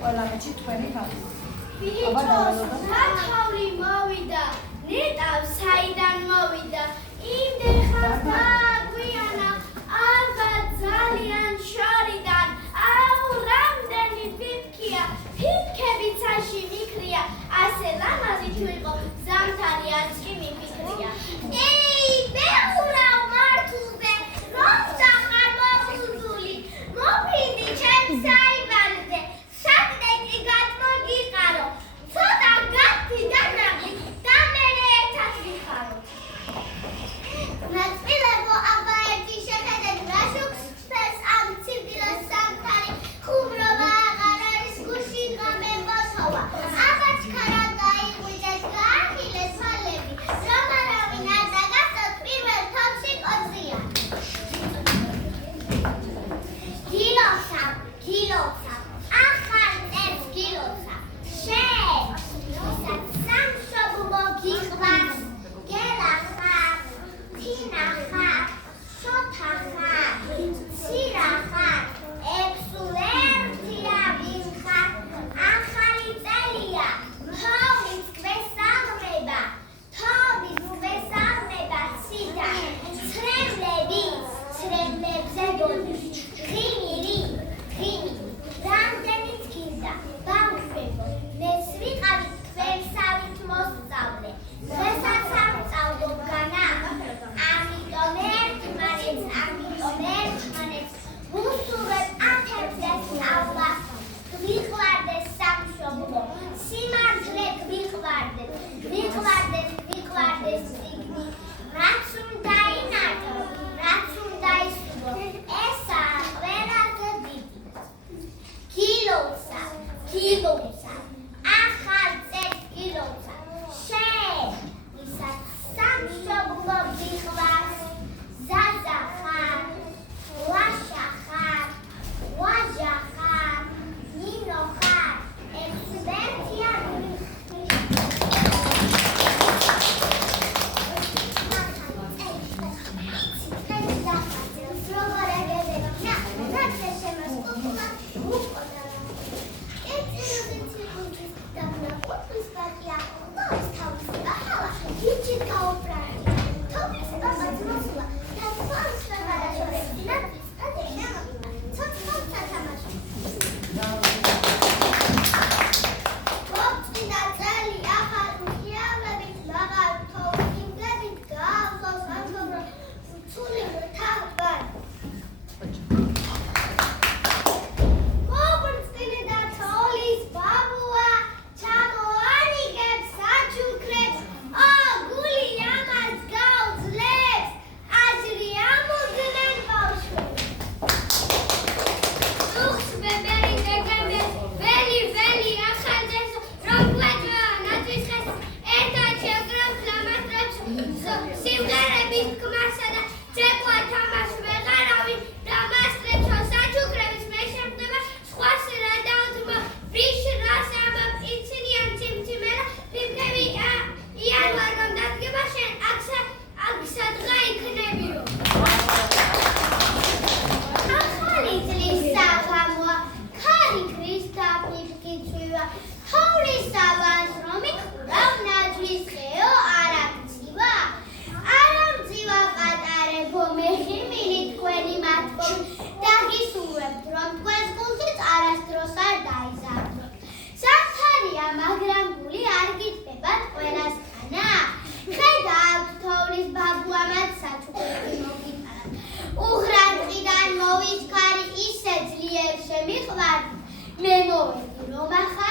ყველანაირი თქვენი ხალხი. ბიჭოს, რა თავი მოვიდა, ნეტავ საიდან მოვიდა, იმდენ ხარ დაგვიანა, ალბათ ძალიან შორიდან, აუ რამდენი ფიფქია, ფიფქებიცაში მიქრია, ასე ლამაზი თუ იყო, ზამთარი არც კი მიფიქრია. ეი, ბეურავ მართულზე, რომ სახარ მოფუძული, მოფრინდი ჩემს საიბანზე, საკდეთი გადმოგიყარო, ცოტა გათი დანაღი და მერე ერთად ვიხარო. ნაწილებო აბა ერთი შეხედეთ რა შუქს ფერს ამ ცივდილას სამთარი, ხუმრობა აღარ არის გუში ღამე მოსოვა. აბა ჩქარა გაიღვიძეს გაახილეს თვალები, რომ არავინ არ დაგასწოთ პირველ თომში კოძია. გილოცავ, ახალ წერს გილოცავ, შენ, ვისაც სამშობლო გიყვარს, გელა ხარ, თინა ხარ, შოთა ხარ, ცირა ხარ, ექვსულ ერთი რა ვინ ხარ, ახალი წელია, თოვის გვესალმება, ციდან, ცრემლებზე გონის, ღიმირი, რამდენიც გინდა, ბავშვებო, მეც ვიყავით თქვენსავით მოსწავლე, დღესაც ავწავლო განა, ამიტომ ერთმანეთს, ვუსურვებ ათებზე სწავლას, გვიყვარდეს სამშობლო, სიმართლე გვიყვარდეს წიგნი, რაც უნდა ინარჩო, რაც უნდა ისურვო, ესაა ყველაზე დიდი. გილოცავ, ახალ წერს გილოცავ, შენ, ვისაც სამშობლო გიყვარს, ზაზა ხარ, ლაშა ხარ, ვაჟა ხარ, ნინო ხარ, ექსპერტია მე მოვედი რომ ახლა